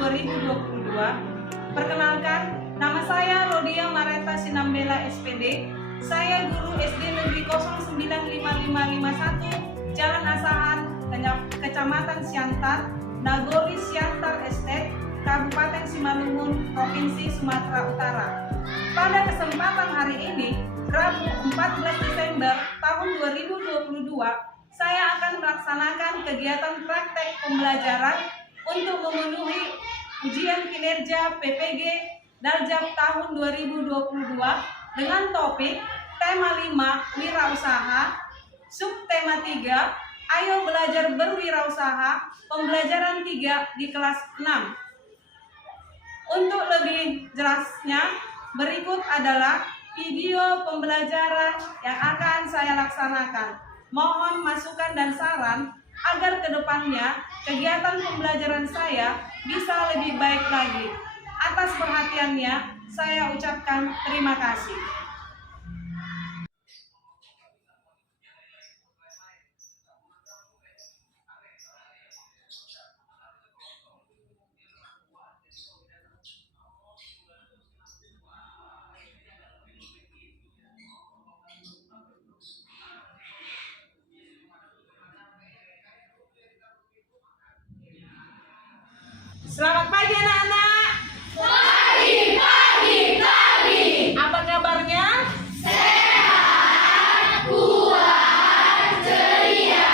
2022. Perkenalkan, nama saya Rodia Mareta Sinambela SPD. Saya guru SD Negeri 095551 Jalan Asahan, Kecamatan Siantar, Nagori Siantar Estate, Kabupaten Simalungun, Provinsi Sumatera Utara. Pada kesempatan hari ini, Rabu 14 Desember tahun 2022, saya akan melaksanakan kegiatan praktek pembelajaran untuk memenuhi ujian kinerja PPG Daljab tahun 2022 dengan topik tema 5 wirausaha, subtema 3 ayo belajar berwirausaha, pembelajaran 3 di kelas 6. Untuk lebih jelasnya, berikut adalah video pembelajaran yang akan saya laksanakan. Mohon masukan dan saran agar kedepannya kegiatan pembelajaran saya bisa lebih baik lagi. Atas perhatiannya, saya ucapkan terima kasih. Selamat pagi anak-anak. Pagi. Apa kabarnya? Sehat, kuat, ceria,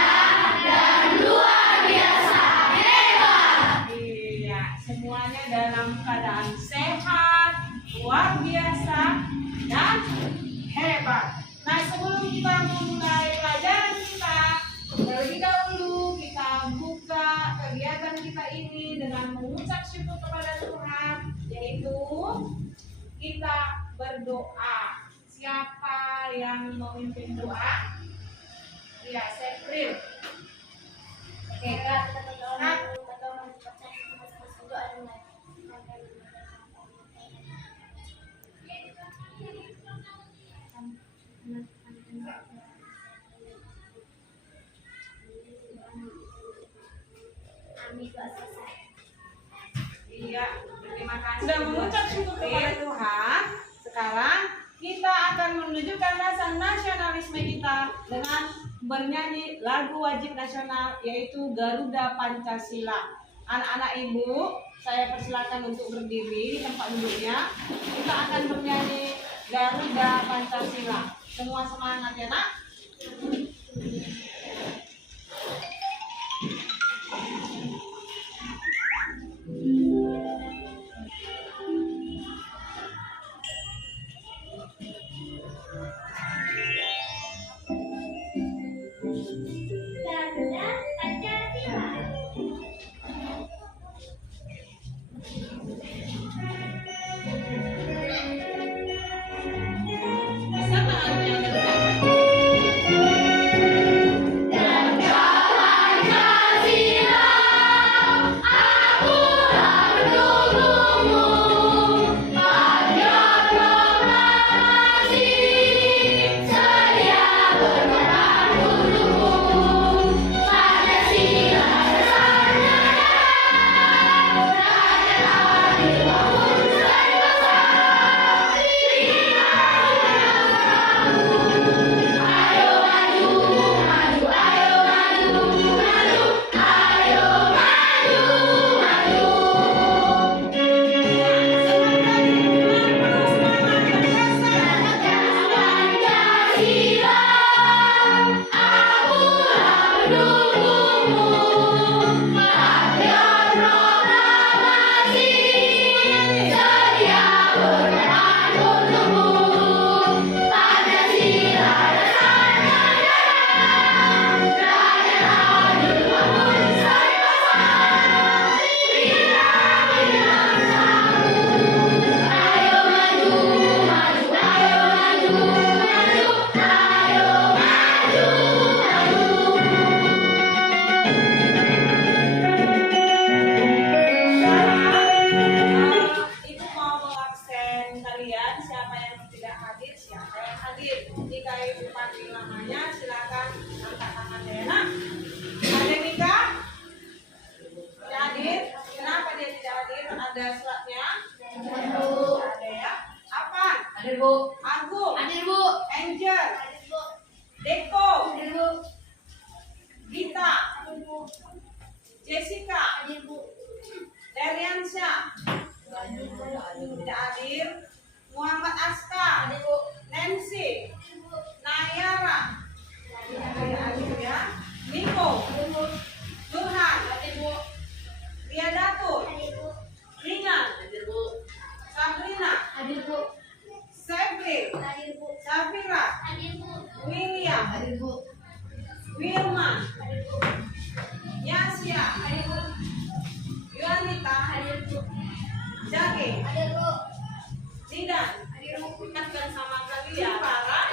dan luar biasa hebat. Iya, semuanya dalam keadaan sehat, luar biasa, dan hebat. Nah, sebelum kita memulai pelajaran kita, terlebih dahulu kita buka kegiatan kita ini dengan mengucap syukur kepada Tuhan, yaitu kita berdoa. Siapa yang memimpin doa? Ya, Sepril. Oke, Kak. Iya, terima kasih. Sudah mengucap syukur kepada Tuhan. Sekarang kita akan menunjukkan rasa nasionalisme kita dengan bernyanyi lagu wajib nasional, yaitu Garuda Pancasila. Anak-anak ibu, saya persilakan untuk berdiri di tempat duduknya. Kita akan bernyanyi Garuda Pancasila. Semua semangat ya, Nak. Garuda Pancasila. Bisa tak ada yang Bu. Agung, Hadir, Bu. Angel, Hadir, Bu. Deko, Hadir, Bu. Gita, Hadir, Bu. Jessica, Hadir, Bu. Dariansyah, tidak hadir. Muhammad Aska, Hadir, Bu. Nancy, Hadir, Bu. Nayara, tidak hadir ya. Niko, Hadir, Bu. Nurhan, Hadir, Bu. Ria Datul, Hadir, Bu. Ringan, Hadir, Bu. Sabrina, Hadir, Bu. Sebril, Hadir, Bu. Safira, Hadir, Bu. William, Hadir, Bu. Wilma, Hadir, Bu. Yasya, Hadir, Bu. Yuanita, Hadir, Bu. Jage, Hadir, Bu. Zidan, Hadir, Bu. ingatkan sama kalian para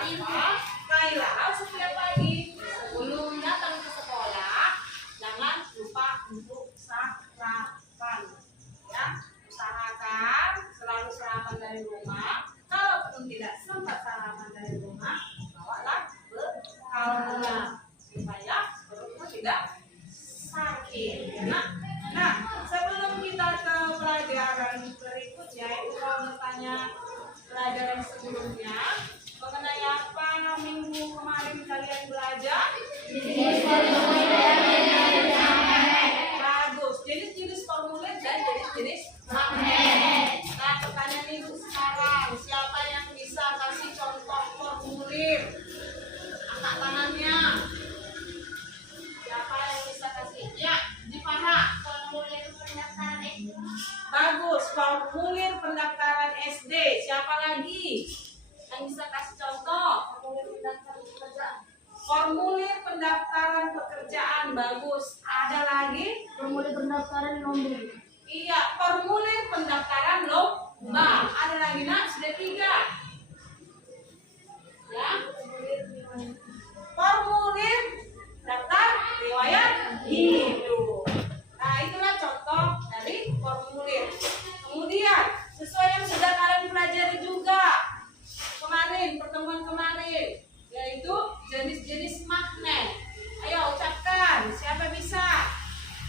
Kaila setiap pagi sebelum datang ke sekolah jangan lupa untuk sarapan ya, usahakan selalu sarapan dari rumah. Kalaupun tidak sempat sarapan dari rumah, bawalah bekalnya supaya perutmu tidak sakit ya, nak. Nah, sebelum kita ke pelajaran berikutnya, Ibu mau bertanya pelajaran sebelumnya mengenai apa minggu kemarin kalian belajar? Bagus, jenis-jenis formulir dan jenis-jenis magnet. Nah, pertanyaan ibu sekarang, siapa yang bisa kasih contoh formulir? Angkat tangannya. Siapa yang bisa kasih? Ya, Dipana. Formulir pendaftaran SD. Bagus, formulir pendaftaran SD. Siapa lagi yang bisa kasih contoh? Formulir pendaftaran pekerjaan. Formulir pendaftaran pekerjaan. Bagus. Ada lagi? Formulir pendaftaran nomor. Iya, formulir pendaftaran lomba. Ada lagi nak? Sudah 3. Ya. Formulir daftar riwayat hidup. Nah, itulah contoh dari formulir. Kemudian, sesuai yang sudah kalian pelajari juga kemarin, pertemuan kemarin, yaitu jenis-jenis magnet. Ayo ucapkan, siapa bisa?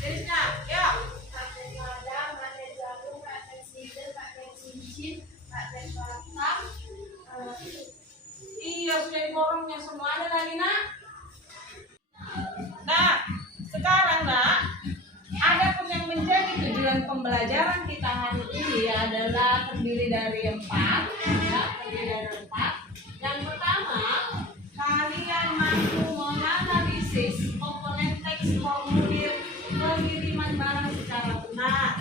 Jenisnya, ya. Magnet madam, magnet jarum, magnet silinder, magnet cincin, magnet batam. Iya, sudah diborongnya semua. Ada lagi nak? Nah, sekarang nak, ada pun yang menjadi tujuan pembelajaran kita hari ini adalah terdiri dari 4. Ya, terdiri dari 4. Yang pertama, kalian mampu menganalisis komponen teks formulir pengiriman barang secara benar.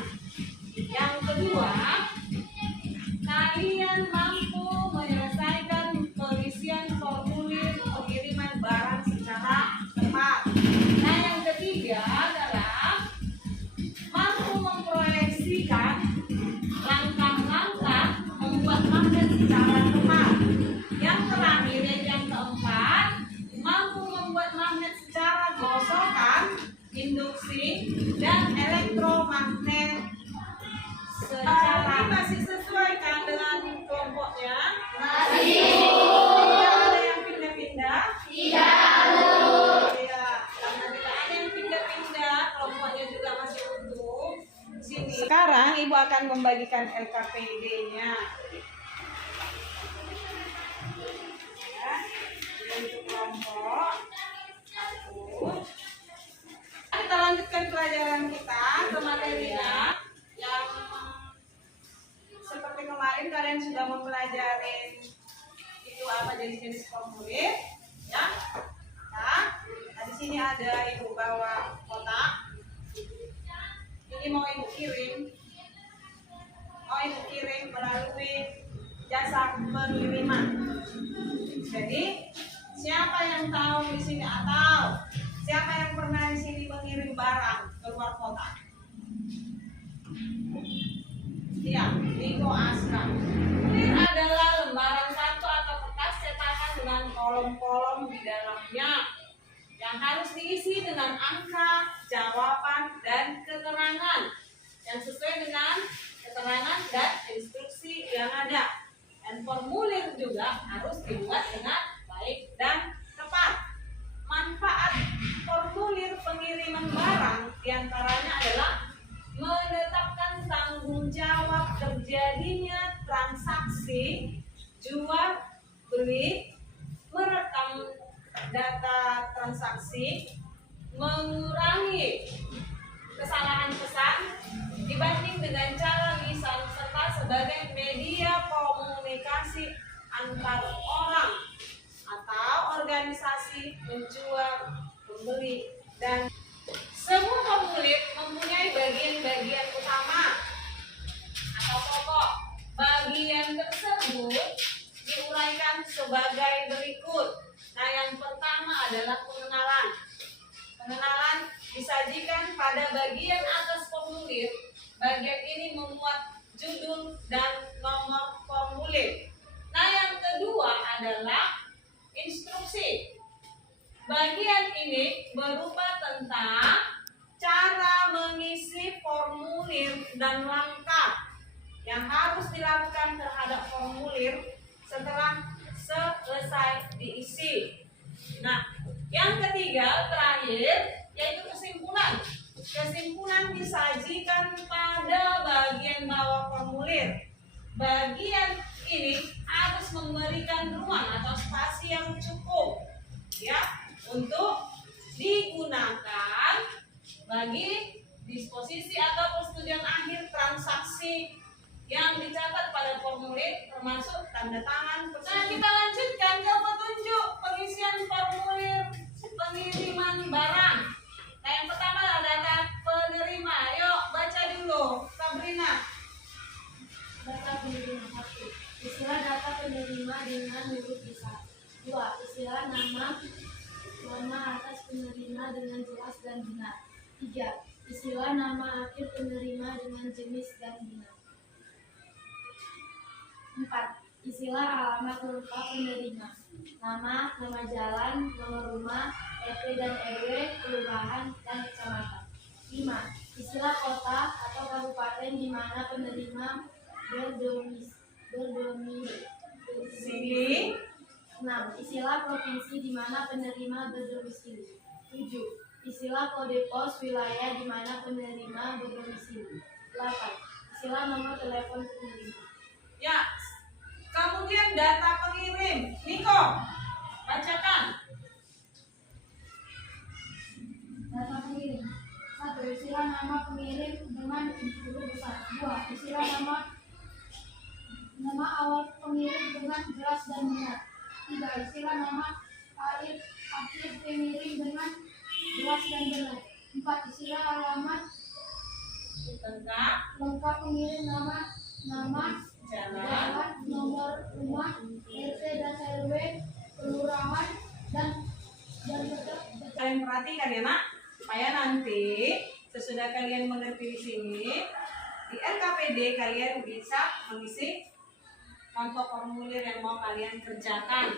Yang kedua, kalian mampu menyelesaikan pengisian formulir pengiriman barang secara tepat. Nah, yang ketiga adalah mampu memproyeksikan langkah-langkah membuat magnet secara tepat. Yang terakhir, yaitu yang keempat, mampu membuat magnet secara gosokan, induksi, dan elektromagnet. Secara masih sesuai kan dengan kelompoknya? Masih. Tidak ada yang pindah-pindah? Tidak. Iya, karena tidak ada yang pindah-pindah, kelompoknya juga masih utuh. Sini. Sekarang Ibu akan membagikan LKPD-nya. Ya, untuk kelompok 1. Kita lanjutkan pelajaran kita ke materinya yang seperti kemarin kalian sudah mempelajari itu apa jenis-jenis formulir ya. Nah, di sini ada Ibu bawa kotak. Ini mau Ibu kirim melalui jasa pengiriman. Jadi siapa yang tahu di sini atau siapa yang pernah di sini mengirim barang ke luar kota? Iya, Niko Aska. Ini adalah lembaran kartu atau kertas cetakan dengan kolom-kolom di dalamnya yang harus diisi dengan angka, jawaban, dan keterangan yang sesuai dengan keterangan dan instruksi yang ada. Dan formulir juga harus dibuat dengan baik dan tepat. Manfaat formulir pengiriman barang diantaranya adalah menetapkan tanggung jawab terjadinya transaksi jual dengan cara lisan serta sebagai media komunikasi antar orang atau organisasi penjual, pembeli, dan semua formulir mempunyai bagian-bagian utama atau pokok. Bagian tersebut diuraikan sebagai berikut. Nah, yang pertama adalah pengenalan. Pengenalan disajikan pada bagian atas formulir. Bagian ini memuat judul dan nomor formulir. Nah, yang kedua adalah instruksi. Bagian ini berupa tentang cara mengisi formulir dan langkah yang harus dilakukan terhadap formulir setelah selesai diisi. Nah, yang ketiga terakhir yaitu kesimpulan. Kesimpulan disajikan pada bagian bawah formulir. Bagian ini harus memberikan ruang atau spasi yang cukup ya untuk digunakan bagi disposisi atau persetujuan akhir transaksi yang dicatat pada formulir termasuk tanda tangan. Nah, kita lanjutkan ke petunjuk pengisian formulir pengiriman barang. Nah, yang pertama adalah data penerima. Yuk baca dulu, Sabrina. Data penerima 1. Istilah data penerima dengan huruf besar. 2. Istilah nama atas penerima dengan jelas dan benar. 3. Istilah nama akhir penerima dengan jenis dan benar. 4. Istilah alamat lengkap penerima. Nama jalan, nomor rumah, RT dan RW, kelurahan, dan kecamatan. 5. Istilah kota atau kabupaten di mana penerima berdomisili. 6. Istilah provinsi di mana penerima berdomisili. 7. Istilah kode pos wilayah di mana penerima berdomisili. 8. Istilah nomor telepon penerima. Ya, kemudian data pengirim. Niko, bacakan. Data pengirim. 1. Istilah nama pengirim dengan huruf besar. 2. Istilah nama awal pengirim dengan jelas dan benar. 3. Istilah nama akhir pengirim dengan jelas dan benar. 4. Istilah alamat lengkap pengirim, nama jalan, nomor rumah, RT dan RW, kelurahan, dan Kalian perhatikan ya nak, supaya nanti sesudah kalian mengerti di sini di LKPD kalian bisa mengisi contoh formulir yang mau kalian kerjakan.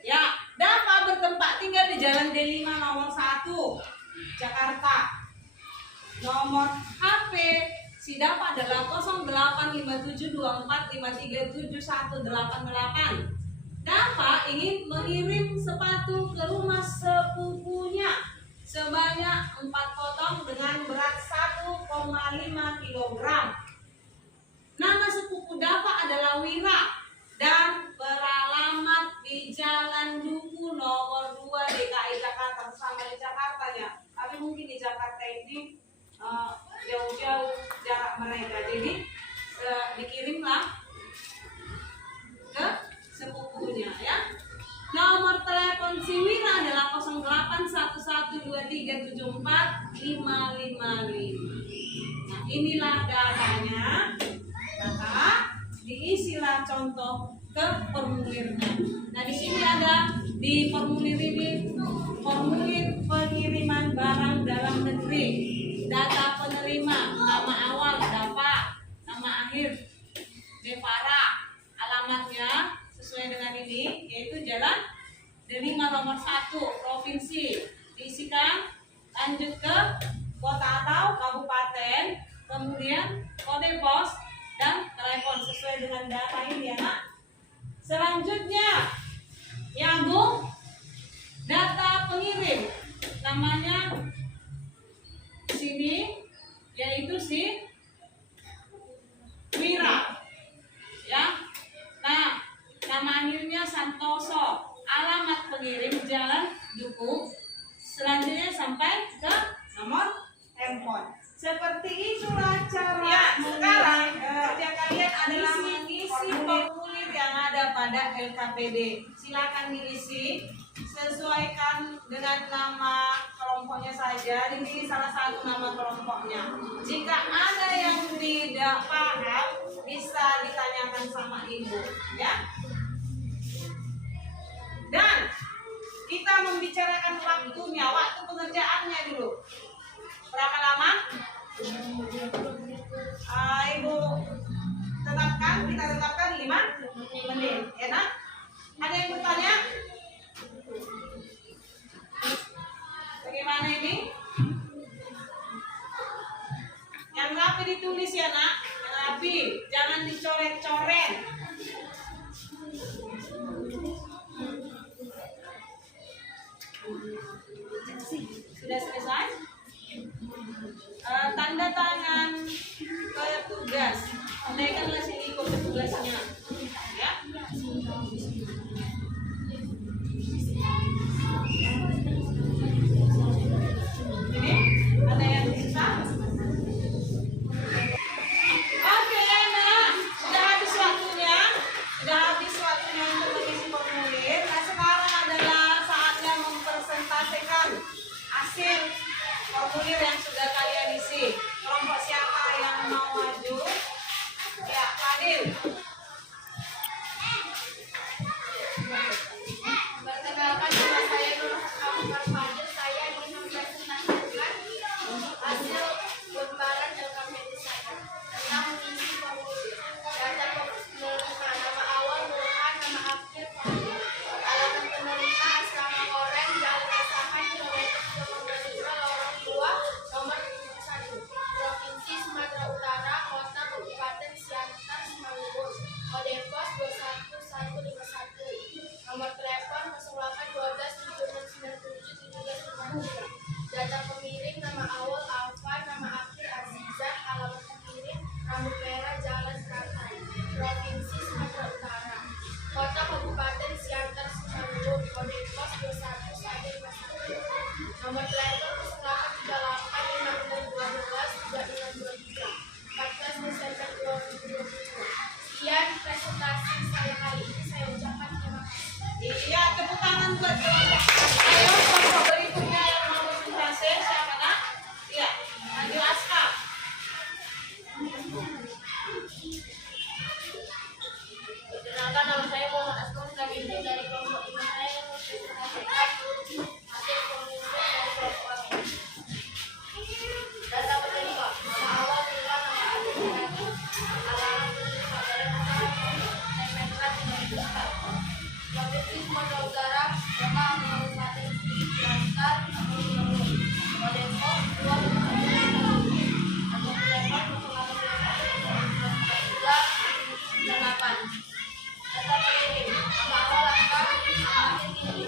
Ya, dapat bertempat tinggal di Jalan D5 nomor 1 Jakarta. Nomor HP si Dapa adalah 085724537188. Dapa ingin mengirim sepatu ke rumah sepupunya sebanyak 4 potong dengan berat 1,5 kg. Nama sepupu Dapa adalah Wira dan beralamat di Jalan Duku nomor 2 DKI Jakarta, sama di Jakarta ya. Tapi mungkin di Jakarta ini jauh-jauh jarak mereka, jadi dikirimlah ke sepupunya ya. Nomor telepon si Wira adalah 081123745555. Nah, inilah datanya. Maka diisilah contoh ke formulirnya. Nah, di sini ada di formulir ini formulir pengiriman barang dalam negeri. Data penerima, nama awal Dapa, nama akhir Devara, alamatnya sesuai dengan ini yaitu Jalan D5 nomor 1 Provinsi. Diisikan, lanjut ke kota atau kabupaten, kemudian kode pos dan telepon sesuai dengan data ini ya nak. Selanjutnya ya Bu, data pengirim namanya sini yaitu si Wira ya. Nah, nama akhirnya Santoso, alamat pengirim Jalan Duku. Selanjutnya sampai ke nomor handphone. Seperti itulah cara kepada LKPD. Silakan diisi, sesuaikan dengan nama kelompoknya saja. Ini salah satu nama kelompoknya. Jika ada yang tidak paham, bisa ditanyakan sama ibu, ya. Dan kita membicarakan waktunya, waktu pengerjaannya dulu. Berapa lama? Ibu tetapkan, kita tetapkan 5 menit, ya nak? Ada yang bertanya? Bagaimana ini? Yang rapi ditulis ya nak, yang rapi, jangan dicoret-coret. Sudah selesai? Tanda tangan petugas. Andaikanlah sini ikut petugasnya, ya. Ini ada yang bisa? Oke, nak. Sudah habis waktunya. Sudah habis waktunya untuk mengisi formulir. Nah, sekarang adalah saatnya mempresentasikan hasil formulir yang sudah kalian isi. Kelompok siapa yang mau maju? Ya, Fadil. Perkenalkan, nama saya Nur Ahmad Fadil. Saya ingin mempresentasikan hasil lembaran LKPD saya tentang mengisi formulir. Data penerima: nama awal Nurhan, nama akhir Fadil. Alamat penerima Asrama Korem, Jalan Asahan, kilometer 15 Lorong 2, nomor 71. Provinsi Sumatera Utara, Kota Kabupaten Siantar, Simalungun. Kode pos 21151. Nomor telepon 08 12 7697 1753. Data pemilik: nama awal Alfa, nama akhir Azizah. Alamat pemilik Rambut Merah, Jalan Seratai, Provinsi Sumatera Utara. Kota Kabupaten Siantar, Simalungun. Kode pos 21151. Nomor telepon 0838 5612 3623. 14 Desember 2022. Sekian presentasi saya kali ini. Saya ucapkan terima kasih. Iya, tepuk tangan buat kelompok. Ayo, kelompok berikutnya yang mau presentasi siapa nak? Iya, Najil Aska. Perkenalkan, nama saya Muhammad Aslam dari kelompok 5. Saya yang mempresentasikan hasil formulir dari kelompok kami. Data penerima: nama awal Tuhan, nama akhir Hadi. Alamat penerima: Jalan Asahan, Metra 34. Provinsi Sumatera Utara, Kota Kabupaten Siantar, Simalungun. Kode pos 21151. Nomor telepon 0821 Data pemilik: nama awal Laka, nama akhir Kini.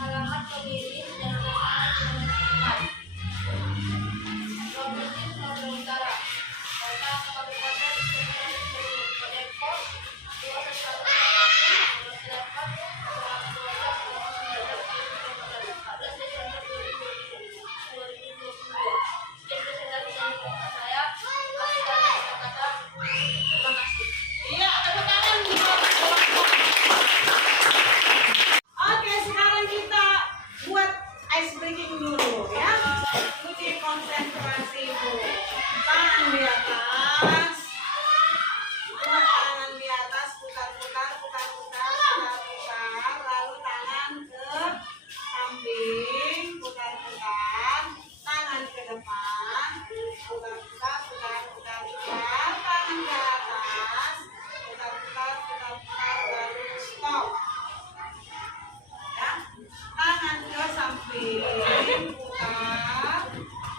Alamat pemilik Jalan Asahan, kilometer 4. Provinsi Sumatera Utara, Kota Kabupaten Simalungun. Kode pos 21151. Nomor telepon 0812 14 Desember 2022. Sekian presentasi dari kelompok saya. Akhir kata-kata, terima kasih. Iya, tepuk tangan buat kelompok. Oke, sekarang kita buat ice breaking dulu, ya. Ikuti konsentrasi ibu. Tangan di atas. Dua tangan di atas, putar-putar, putar-putar, putar-putar. Lalu tangan ke samping, putar-putar. Tangan ke depan, putar-putar, putar-putar, putar. Tangan ke atas, putar-putar, putar-putar, lalu stop. Ya, tangan ke samping, putar.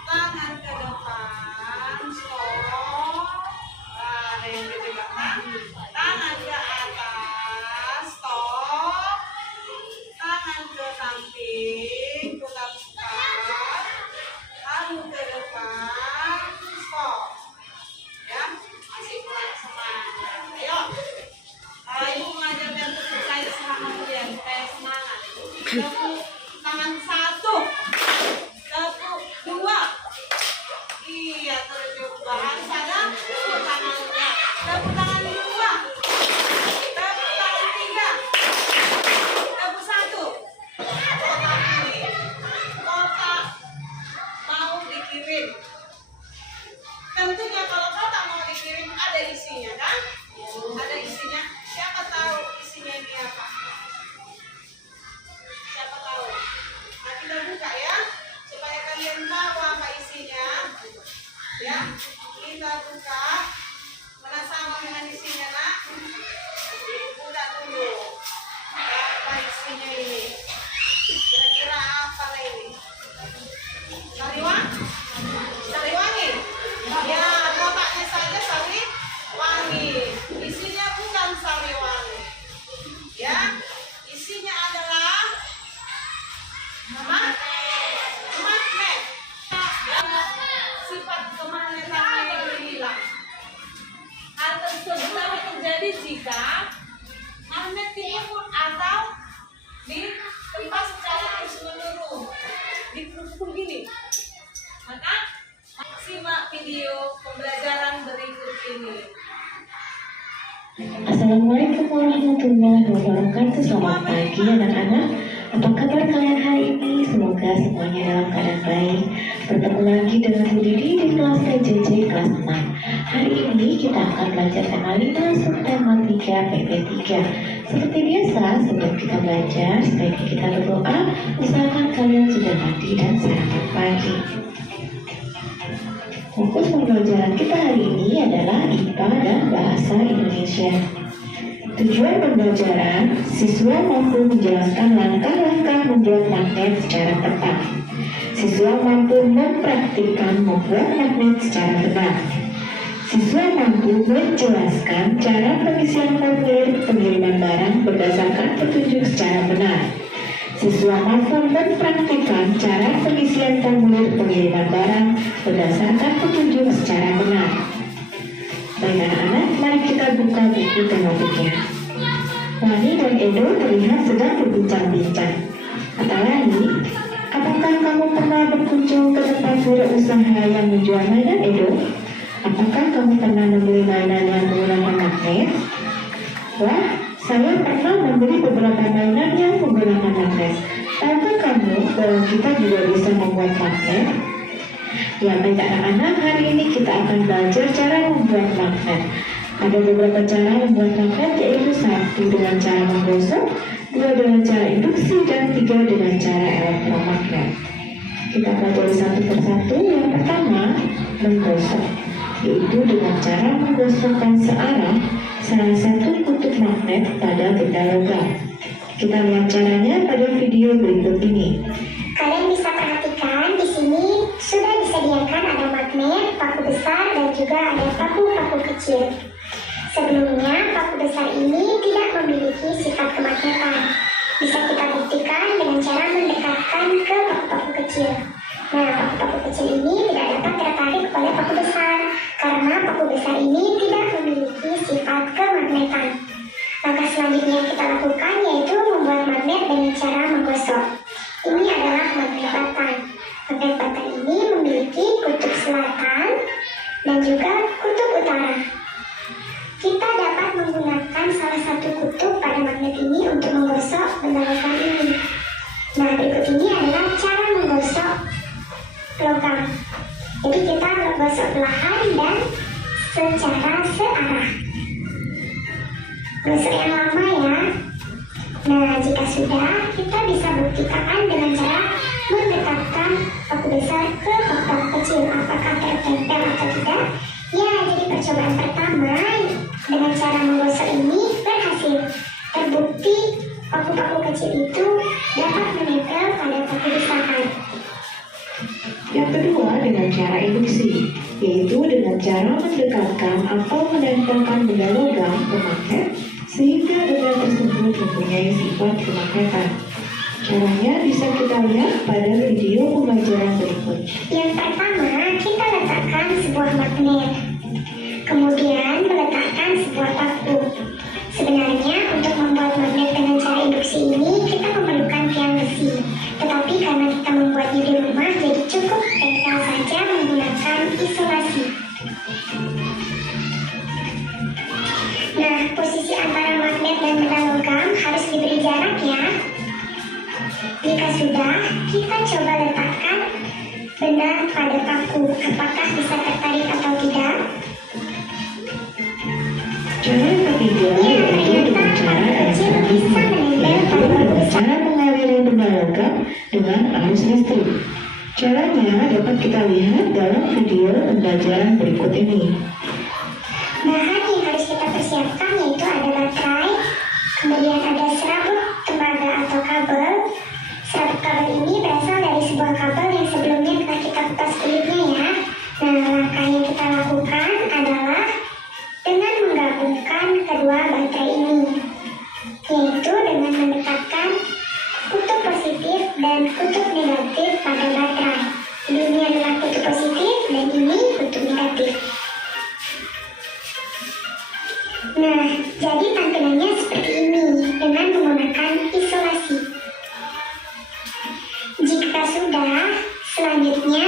Tangan ke depan, stop. Ada yang di belakang. Tangan ke atas, stop. Tangan ke samping, putar-putar. Lalu ke depan, stop. Ya, masih kurang semangat. Ayo. Ibu mengajarkan tepuk saya semangat kalian, kayak semangat. Tepuk tangan 1, tepuk 2. Iya, terjebak. Harus ada tepuk tangannya. Tepuk tangan 2. Tepuk Assalamualaikum warahmatullahi wabarakatuh. Selamat pagi anak-anak. Apa kabar kalian hari ini? Semoga semuanya dalam keadaan baik. Bertemu lagi dengan Bu Didi di kelas PJJ kelas 6. Hari ini kita akan belajar tema 5 subtema 3 PP 3. Seperti biasa, sebelum kita belajar, sebaiknya kita berdoa. Usahakan kalian sudah mandi dan sarapan pagi. Fokus pembelajaran kita hari ini adalah IPA dan Bahasa Indonesia. Tujuan pembelajaran, siswa mampu menjelaskan langkah-langkah membuat magnet secara tepat. Siswa mampu mempraktikkan membuat magnet secara benar. Siswa mampu menjelaskan cara pengisian formulir pengiriman barang berdasarkan petunjuk secara benar. Siswa mampu mempraktikkan cara pengisian formulir pengiriman barang berdasarkan petunjuk secara benar. Baik anak-anak, mari kita buka buku tema topiknya. Lani dan Edo terlihat sedang berbincang-bincang. Kata Lani, apakah kamu pernah berkunjung ke tempat wirausaha yang menjual mainan, Edo? Apakah kamu pernah membeli mainan yang menggunakan magnet? Wah, saya pernah membeli beberapa mainan yang menggunakan magnet. Tahukah kamu bahwa kita juga bisa membuat magnet? Ya baik anak-anak, hari ini kita akan belajar cara membuat magnet. Ada beberapa cara membuat magnet, yaitu 1 dengan cara menggosok, 2 dengan cara induksi, dan 3 dengan cara elektromagnet. Kita pelajari satu persatu. Yang pertama, menggosok, yaitu dengan cara menggosokkan searah salah satu kutub magnet pada benda logam. Kita lihat caranya pada video berikut ini. Kalian bisa perhatikan di sini sudah disediakan ada magnet, paku besar, dan juga ada paku-paku kecil. Sebelumnya, paku besar ini tidak memiliki sifat kemagnetan. Bisa kita buktikan dengan cara mendekatkan ke paku-paku kecil. Nah, paku-paku kecil ini tidak dapat tertarik oleh paku besar karena paku besar ini tidak memiliki sifat kemagnetan. Langkah selanjutnya yang kita lakukan yaitu membuat magnet dengan cara menggosok. Ini adalah magnet batan. Magnet batan ini memiliki kutub selatan dan juga kutub utara. Kita dapat menggunakan salah satu kutub pada magnet ini untuk menggosok benda logam ini. Nah, berikut ini adalah cara menggosok logam. Jadi kita menggosok perlahan dan secara searah. Gosok yang lama ya. Nah, jika sudah, kita bisa buktikan dengan cara mendekatkan paku besar ke paku kecil. Apakah tertempel atau tidak? Ya, jadi percobaan pertama dengan cara menggosok ini berhasil. Terbukti paku-paku kecil itu dapat menempel pada paku besar. Yang kedua, dengan cara induksi, yaitu dengan cara mendekatkan atau menempelkan benda logam ke magnet sehingga benda tersebut mempunyai sifat kemagnetan. Caranya bisa kita lihat pada video pembelajaran berikut. Yang pertama, kita letakkan sebuah magnet. Kemudian meletakkan sebuah paku. Sebenarnya untuk membuat magnet dengan cara induksi ini kita memerlukan tiang besi. Tetapi karena kita membuatnya di rumah, jadi cukup tempel saja menggunakan isolasi. Nah, posisi antara magnet dan benda logam harus diberi jarak ya. Jika sudah, kita coba letakkan benda pada paku. Apakah bisa tertarik atau tidak? Cara yang ketiga yaitu dengan cara elektromagnet, yaitu dengan cara mengaliri benda logam dengan arus listrik. Caranya dapat kita lihat dalam video pembelajaran berikut ini. Bahan yang harus kita persiapkan yaitu ada baterai, kemudian ada serabut tembaga atau kabel. Serabut kabel ini berasal dari sebuah kabel yang sebelumnya telah kita kupas kulitnya ya. Nah, langkah yang kita lakukan adalah dengan menggabungkan kedua baterai ini, yaitu dengan mendekatkan kutub positif dan kutub negatif pada baterai. Ini adalah kutub positif dan ini kutub negatif. Nah, jadi tampilannya seperti ini dengan menggunakan isolasi. Jika sudah, selanjutnya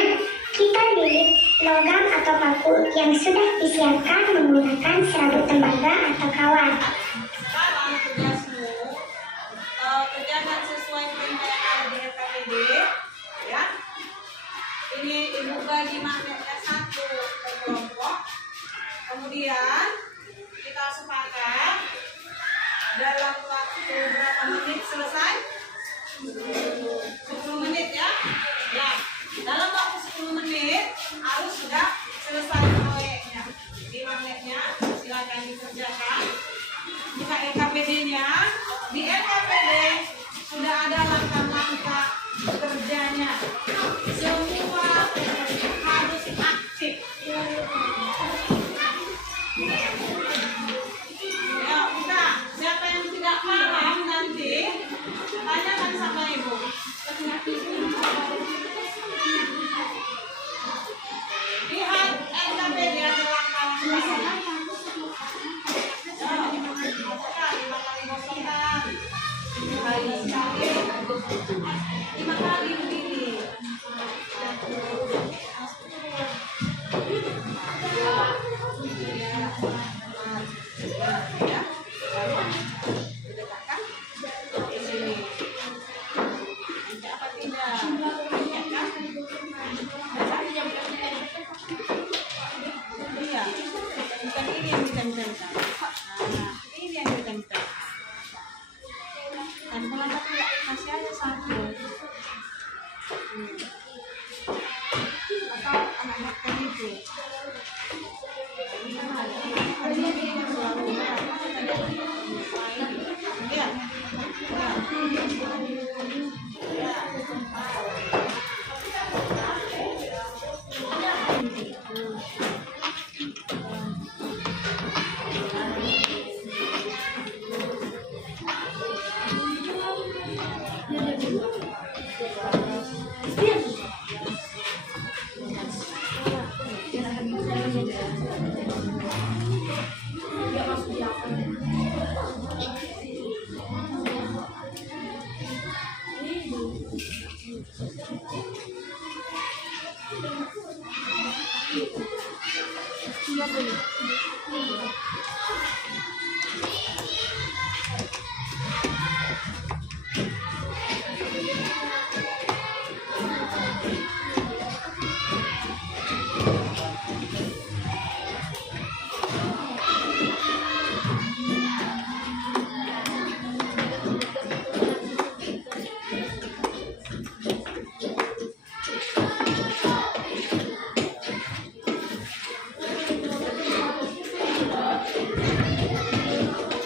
kita lilit logam atau paku yang sudah disiapkan menggunakan serabut tembaga atau kawat. bagi magnetnya 1 per kelompok. Kemudian kita sepakat dalam waktu berapa menit selesai? 10 menit ya. Ya, dalam waktu 10 menit harus sudah selesai proyeknya. Di magnetnya silakan dikerjakan. Jika LKPD-nya, di LKPD sudah ada langkah-langkah kerjanya. Semua harus aktif. Ya, udah. Siapa yang tidak paham nanti tanyakan sama ibu. Lihat LKPD ada langkah-langkah. 5 kali begini. Ya, baru diletakkan di sini. Apa tidak? Iya, bukan ini yang ditempelkan. Nah, ini yang ditempel. Dan kalau tidak masih ada 1. Atau anak-anak itu. Iya.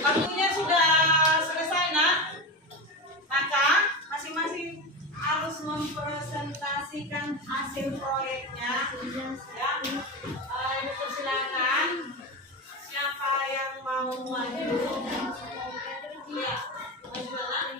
Waktunya sudah selesai, nak. Maka masing-masing harus mempresentasikan hasil proyeknya. Ya, dipersilakan. Siapa yang mau maju? Ya, maju, nak.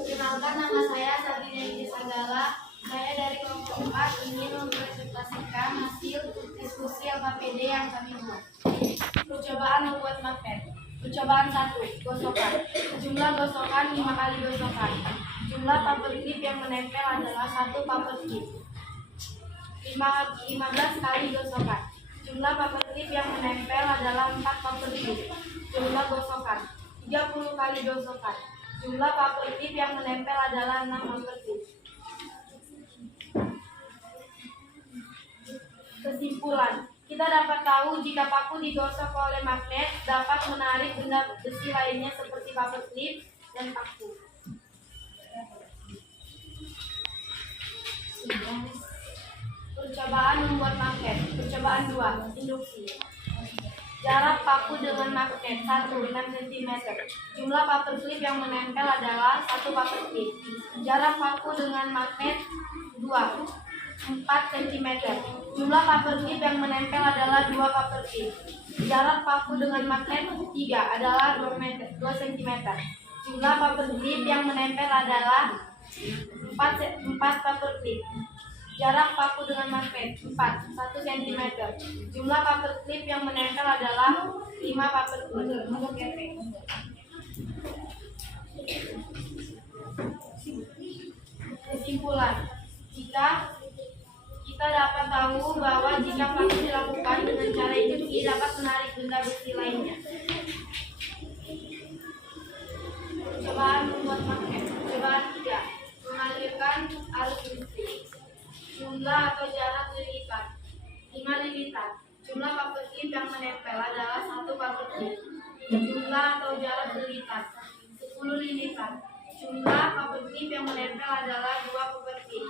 Perkenalkan, nama saya Sabrina Sanggala. Saya dari kelompok 4 ingin mempresentasikan hasil diskusi LKPD yang kami buat. Percobaan membuat magnet. Percobaan 1, gosokan. Jumlah gosokan 5 kali gosokan. Jumlah paper clip yang menempel adalah 1 paper clip. 15 kali gosokan. Jumlah paper clip yang menempel adalah 4 paper clip. Jumlah gosokan 30 kali gosokan. Jumlah paper clip yang menempel adalah 6 paper clip. Kesimpulan, kita dapat tahu jika paku digosok oleh magnet dapat menarik benda besi lainnya seperti paper clip dan paku. Percobaan membuat magnet. Percobaan 2, induksi. Jarak paku dengan magnet 1, 6 cm. Jumlah paper clip yang menempel adalah 1 paper clip. Jarak paku dengan magnet 2, 4 cm. Jumlah paper clip yang menempel adalah 2 paper clip. Jarak paku dengan magnet 3 adalah 2 cm. Jumlah paper clip yang menempel adalah 4 paper clip. Jarak paku dengan magnet 4, 1 cm. Jumlah paper clip yang menempel adalah 5 paper clip. Kesimpulan, kita dapat tahu bahwa jika paku dilakukan dengan cara induksi dapat menarik benda besi lainnya. Jumlah atau jarak berlipat 10 lilitan. Jumlah paperclip yang menempel adalah 2 paperclip.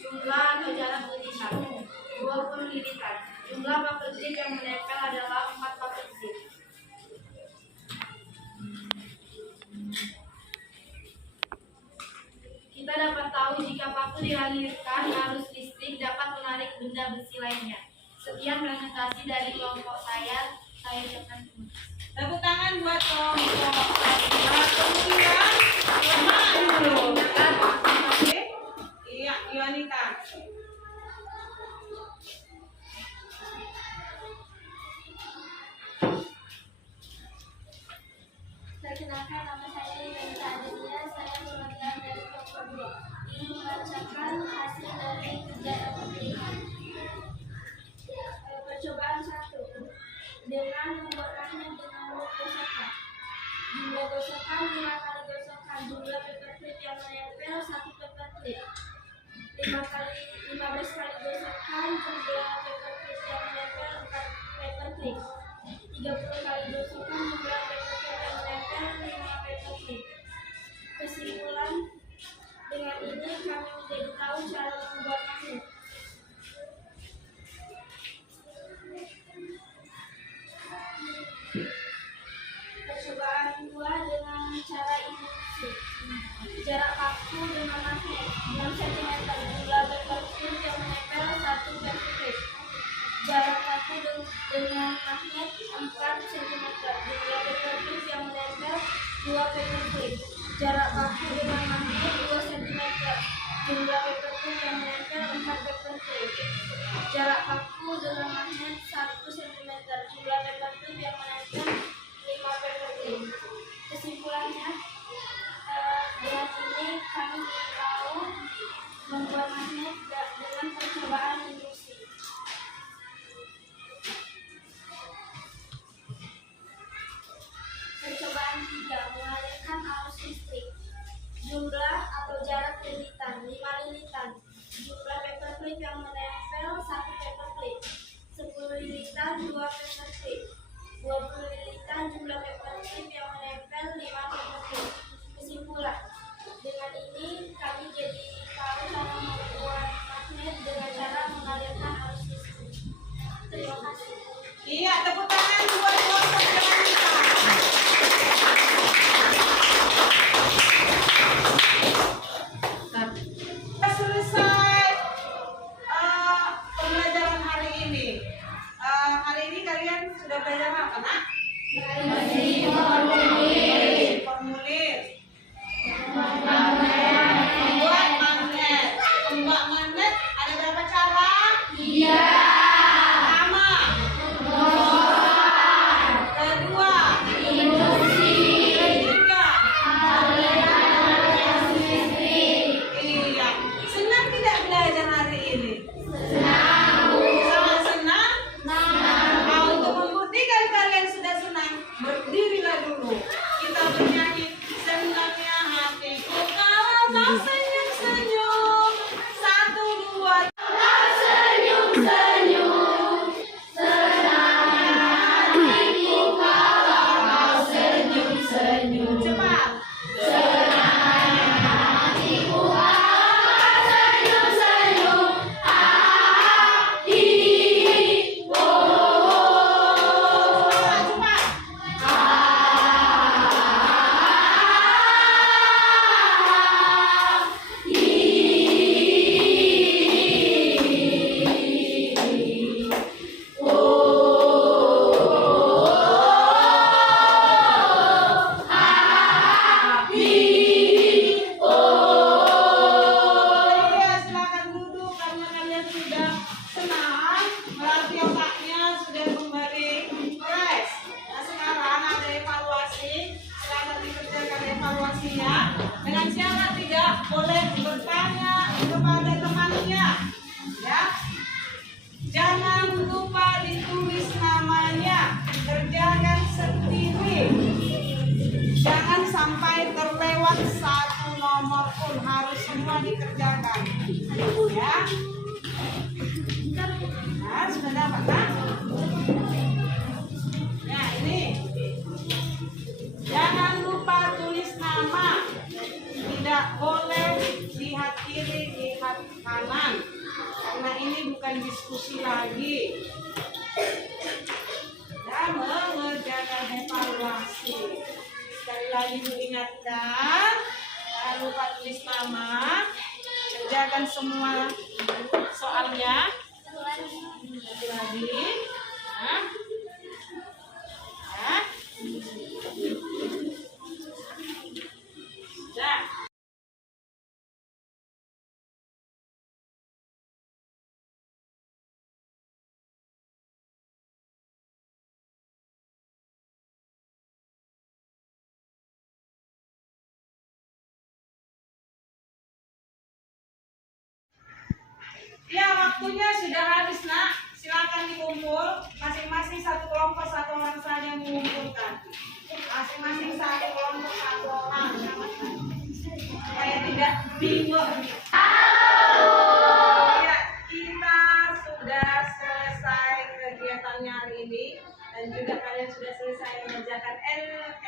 Jumlah atau jarak berlipat 20 lilitan. Jumlah paperclip yang menempel adalah 4 paperclip. Kita dapat tahu jika paku dialirkan arus listrik dapat menarik benda besi lainnya. Sekian presentasi dari kelompok saya ucapkan terima kasih. Tepuk tangan buat kelompok kemudian dulu. Oke. Iya, Yohanika. Perkenalkan, nama saya Yohanika Adelia. Saya perwakilan dari kelompok 2. Ingin membacakan hasil dari kerja pemilihan. Percobaan 1. Dengan membuat magnet dengan gosokan. Jumlah gosokan 5 kali gosokan. Jumlah paperclip yang menempel 1 paperclip. 15 kali gosokan. Jumlah paperclip yang menempel 4 paperclip. 30 kali gosokan. Jumlah paperclip yang menempel 5 paperclip. Kesimpulan, dengan ini kami menjadi tahu cara membuat magnet. Percobaan 2 dengan cara induksi. Jarak paku dengan magnet 6 cm. Jumlah paperclip yang menempel 1 paperclip. Jarak paku dengan magnet 4 cm. Jumlah paperclip yang menempel 2 paperclip. Jarak paku dengan magnet 2 cm. Jumlah paperclip yang menempel 4 paperclip. Jarak paku dengan magnet 1 cm. Jumlah paperclip yang menempel 5 paperclip. Kesimpulannya, dengan ini kami tahu membuat magnet dengan percobaan induksi. Percobaan 3, mengalirkan arus listrik. Jumlah atau jarak lilitan 5 lilitan. Jumlah paperclip yang menempel 1 paperclip. 10 lilitan 2 paperclip. 20 lilitan. Jumlah paperclip yang menempel 5 paperclip. Kesimpulan, dengan ini kami jadi tahu cara membuat magnet dengan cara mengalirkan arus listrik. Terima kasih. Iya, tepuk tangan buat kelompok Yohanika. Nah, selesai pembelajaran hari ini. Hari ini kalian sudah belajar apa, Nak? Formulir. Membuat magnet. Membuat magnet ada berapa cara? Pertama, kedua, ketiga. Iya. Senang tidak belajar hari ini? Sangat senang? Nah, untuk membuktikan kalian sudah senang, berdirilah dulu. Kita bernyanyi senangnya hatiku kalau kau senyum-senyum. 1, 2, 3. Senyum-senyum. Senangnya hatiku kalau kau senyum-senyum. Cepat. Iya, silakan duduk karena kalian sudah senang, berarti otaknya sudah kembali fresh. Nah, sekarang ada evaluasi, silakan dikerjakan evaluasinya. Dengan syarat tidak boleh bertanya kepada temannya, ya. Jangan lupa ditulis namanya, kerjakan sendiri. Jangan sampai terlewat 1 nomor pun, harus semua dikerjakan, ya. Nah, sudah dapat, kan? Nah, ini tidak boleh lihat kiri, lihat kanan, karena ini bukan diskusi lagi. Dan mengerjakan evaluasi. Sekali lagi mengingatkan, jangan lupa tulis nama, kerjakan semua soalnya. Lagi. Nah. Nah. Sudah. Ya, waktunya sudah habis, Nak. Silakan dikumpul. Masing-masing satu kelompok, satu orang saja mengumpulkan. Masing-masing satu kelompok, satu orang. Supaya tidak bingung. Ya, kita sudah selesai kegiatannya hari ini. Dan juga kalian sudah selesai mengerjakan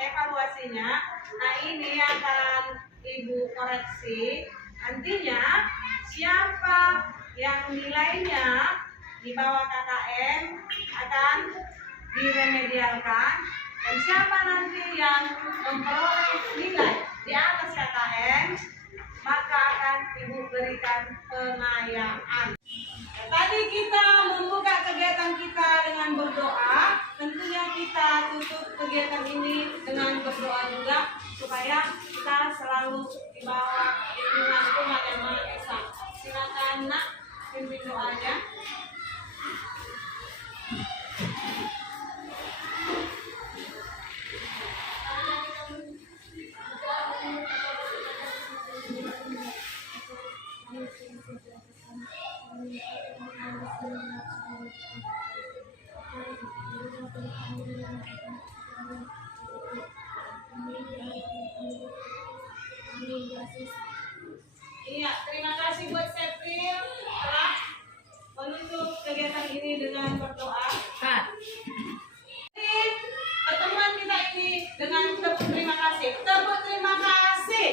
evaluasinya. Nah, ini akan Ibu koreksi. Nantinya siapa yang nilainya di bawah KKM akan diremedialkan, dan siapa nanti yang memperoleh nilai di atas KKM maka akan Ibu berikan pengayaan. Nah, tadi kita membuka kegiatan kita dengan berdoa. Tentunya kita tutup kegiatan ini dengan berdoa juga, supaya kita selalu di bawah lindungan Tuhan Yang Maha Esa. Silakan, Nak, pimpin doanya. Iya, terima kasih buat Septil telah menutup kegiatan ini dengan berdoa. Jadi, pertemuan kita ini dengan tepuk terima kasih. Tepuk terima kasih.